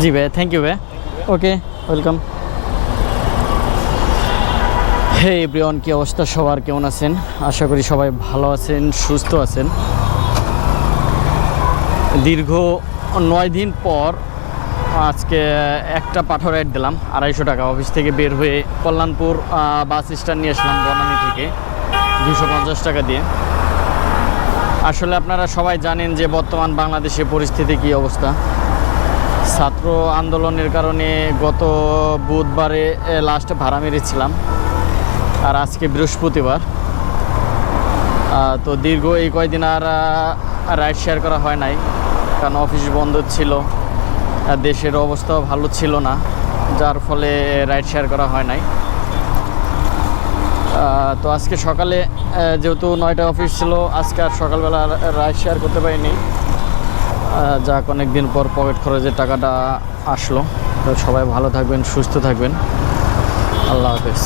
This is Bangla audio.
জি ভাই থ্যাংক ইউ ভাই। ওকে ওয়েলকাম হে এভরিওয়ান কি অবস্থা? সবার কেমন আছেন? আশা করি সবাই ভালো আছেন, সুস্থ আছেন। দীর্ঘ নয় দিন পর আজকে একটা পাঠর রাইড দিলাম, আড়াইশো টাকা। অফিস থেকে বের হয়ে কল্যাণপুর বাস স্ট্যান্ড নিয়ে আসলাম বনানী থেকে, দুশো পঞ্চাশ টাকা দিয়ে। আসলে আপনারা সবাই জানেন যে বর্তমান বাংলাদেশের পরিস্থিতি কী অবস্থা। ছাত্র আন্দোলনের কারণে গত বুধবারে লাস্টে ভাড়া মেরেছিলাম। আর আজকে বৃহস্পতিবার। তো দীর্ঘ এই কয়দিন আর রাইড শেয়ার করা হয় নাই। কারণ অফিস বন্ধ ছিল। দেশের অবস্থাও ভালো ছিল না। যার ফলে রাইড শেয়ার করা হয় নাই। তো আজকে সকালে যেহেতু নয়টা অফিস ছিল, আজকে আর সকালবেলা রাইড শেয়ার করতে পারিনি। যাক অনেক দিন পর পকেট খরচের টাকাটা আসলো। তো সবাই ভালো থাকবেন, সুস্থ থাকবেন। আল্লাহ হাফেজ।